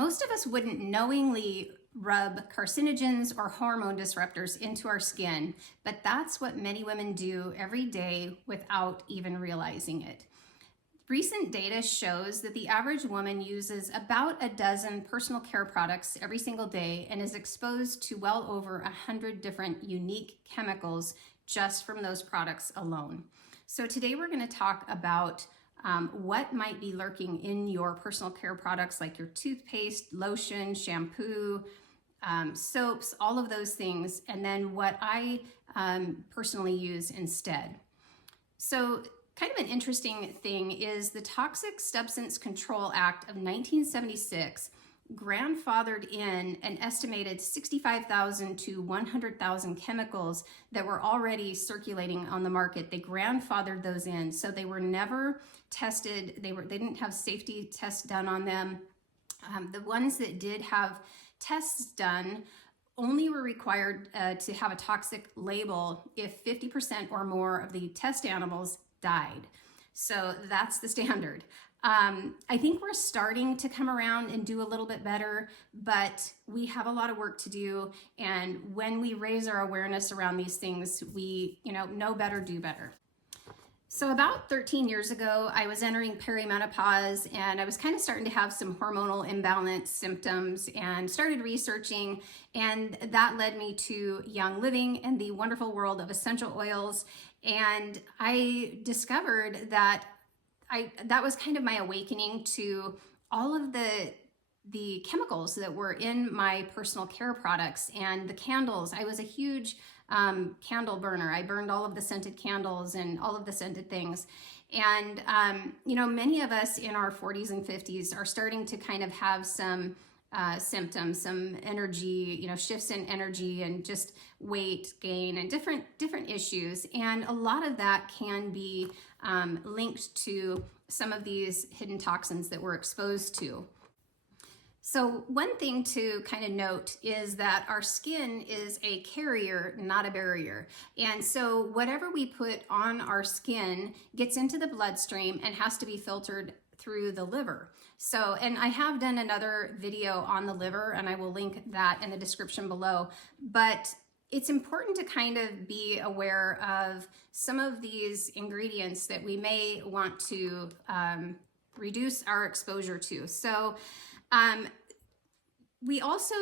Most of us wouldn't knowingly rub carcinogens or hormone disruptors into our skin, but that's what many women do every day without even realizing it. Recent data shows that the average woman uses about a dozen personal care products every single day and is exposed to well over 100 different unique chemicals just from those products alone. So today we're going to talk about what might be lurking in your personal care products like your toothpaste, lotion, shampoo, soaps, all of those things, and then what I personally use instead. So kind of an interesting thing is the Toxic Substance Control Act of 1976 grandfathered in an estimated 65,000 to 100,000 chemicals that were already circulating on the market. They grandfathered those in, so they were never tested. They didn't have safety tests done on them. The ones that did have tests done only were required to have a toxic label if 50% or more of the test animals died. So that's the standard. I think we're starting to come around and do a little bit better, but we have a lot of work to do. And when we raise our awareness around these things, we, know better, do better. So about 13 years ago, I was entering perimenopause and I was kind of starting to have some hormonal imbalance symptoms and started researching, and that led me to Young Living and the wonderful world of essential oils. And I discovered that that was kind of my awakening to all of the chemicals that were in my personal care products and the candles. I was a huge candle burner. I burned all of the scented candles and all of the scented things. And, many of us in our 40s and 50s are starting to kind of have some symptoms, some energy, shifts in energy and just weight gain and different issues. And a lot of that can be linked to some of these hidden toxins that we're exposed to. So one thing to kind of note is that our skin is a carrier, not a barrier. And so whatever we put on our skin gets into the bloodstream and has to be filtered through the liver. So, and I have done another video on the liver and I will link that in the description below, but it's important to kind of be aware of some of these ingredients that we may want to reduce our exposure to. So, we also,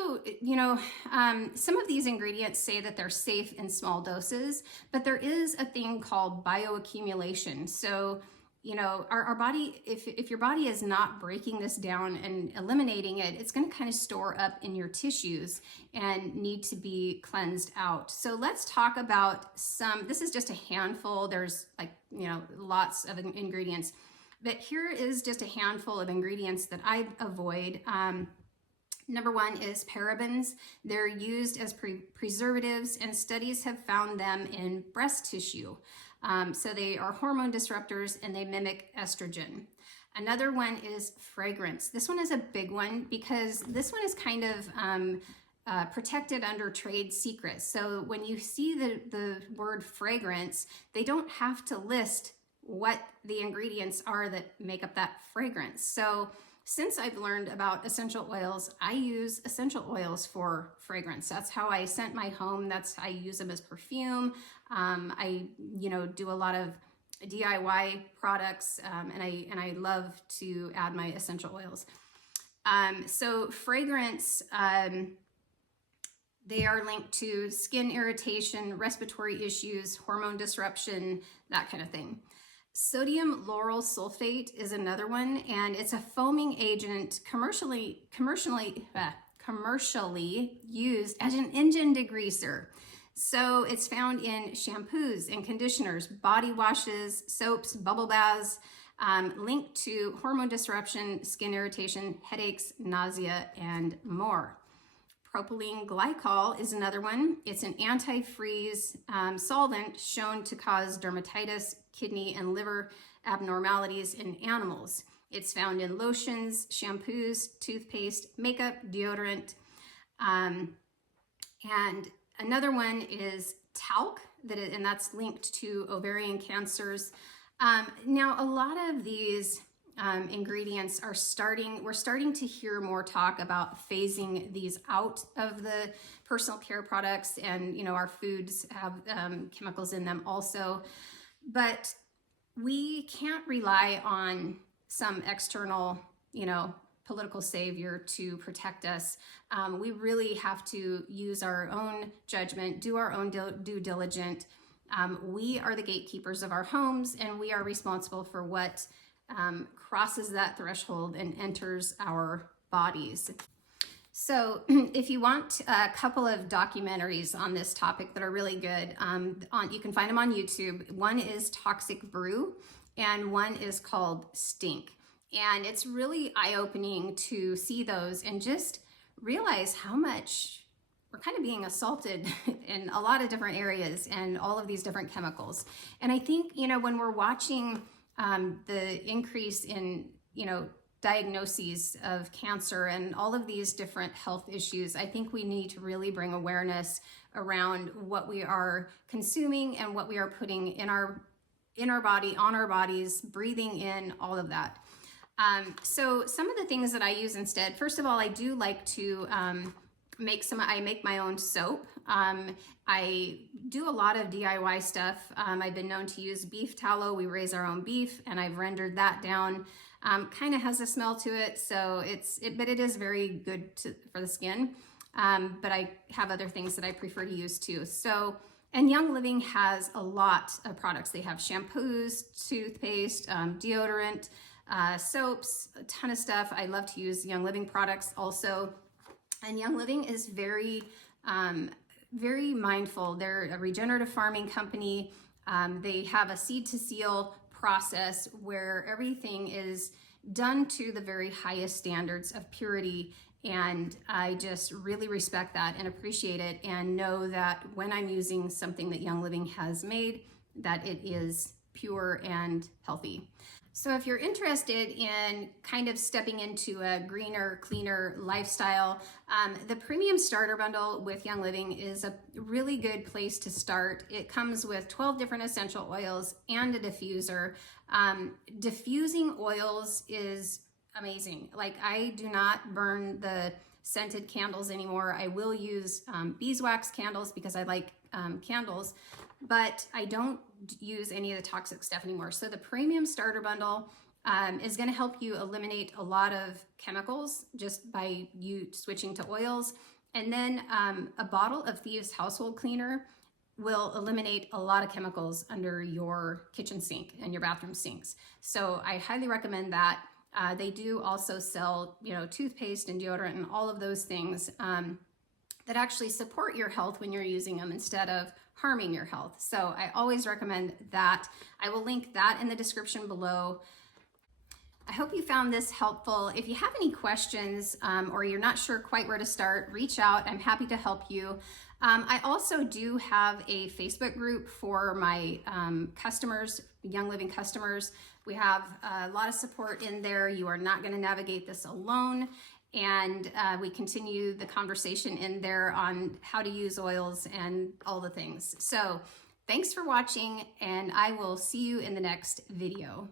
some of these ingredients say that they're safe in small doses, but there is a thing called bioaccumulation. So, our body, if your body is not breaking this down and eliminating it, it's going to kind of store up in your tissues and need to be cleansed out. So let's talk about this is just a handful. There's lots of ingredients, but here is just a handful of ingredients that I avoid. Number one is parabens. They're used as preservatives, and studies have found them in breast tissue. So they are hormone disruptors and they mimic estrogen. Another one is fragrance. This one is a big one because this one is kind of protected under trade secrets. So when you see the word fragrance, they don't have to list what the ingredients are that make up that fragrance. So since I've learned about essential oils, I use essential oils for fragrance. That's how I scent my home. I use them as perfume. I do a lot of DIY products, and I love to add my essential oils. So fragrance, they are linked to skin irritation, respiratory issues, hormone disruption, that kind of thing. Sodium lauryl sulfate is another one, and it's a foaming agent commercially used as an engine degreaser. So it's found in shampoos and conditioners, body washes, soaps, bubble baths, linked to hormone disruption, skin irritation, headaches, nausea, and more. Propylene glycol is another one. It's an antifreeze solvent shown to cause dermatitis, kidney, and liver abnormalities in animals. It's found in lotions, shampoos, toothpaste, makeup, deodorant. And another one is talc, and that's linked to ovarian cancers. Now, a lot of these ingredients we're starting to hear more talk about phasing these out of the personal care products, and our foods have chemicals in them also, but we can't rely on some external, political savior to protect us. We really have to use our own judgment, do our own due diligence. We are the gatekeepers of our homes, and we are responsible for what crosses that threshold and enters our bodies. So if you want a couple of documentaries on this topic that are really good, you can find them on YouTube. One is Toxic Brew, and one is called Stink. And it's really eye-opening to see those and just realize how much we're kind of being assaulted in a lot of different areas and all of these different chemicals. And I think, when we're watching the increase in, diagnoses of cancer and all of these different health issues, I think we need to really bring awareness around what we are consuming and what we are putting in our body, on our bodies, breathing in, all of that. So some of the things that I use instead, first of all, I do like to I make my own soap. I do a lot of DIY stuff. I've been known to use beef tallow. We raise our own beef, and I've rendered that down. Kind of has a smell to it, so but it is very good for the skin. But I have other things that I prefer to use too. So, and Young Living has a lot of products. They have shampoos, toothpaste, deodorant, soaps, a ton of stuff. I love to use Young Living products also. And Young Living is very, very mindful. They're a regenerative farming company. They have a seed to seal process where everything is done to the very highest standards of purity. And I just really respect that and appreciate it, and know that when I'm using something that Young Living has made, that it is pure and healthy. So if you're interested in kind of stepping into a greener, cleaner lifestyle, the Premium Starter Bundle with Young Living is a really good place to start. It comes with 12 different essential oils and a diffuser. Diffusing oils is amazing. Like, I do not burn the scented candles anymore. I will use beeswax candles because I like candles, but I don't use any of the toxic stuff anymore. So the Premium Starter Bundle is going to help you eliminate a lot of chemicals just by you switching to oils. And then a bottle of Thieves Household Cleaner will eliminate a lot of chemicals under your kitchen sink and your bathroom sinks. So I highly recommend that. They do also sell, toothpaste and deodorant and all of those things that actually support your health when you're using them instead of harming your health. So I always recommend that. I will link that in the description below. I hope you found this helpful. If you have any questions or you're not sure quite where to start, reach out. I'm happy to help you. I also do have a Facebook group for my customers, Young Living customers. We have a lot of support in there. You are not going to navigate this alone. And we continue the conversation in there on how to use oils and all the things. So thanks for watching, and I will see you in the next video.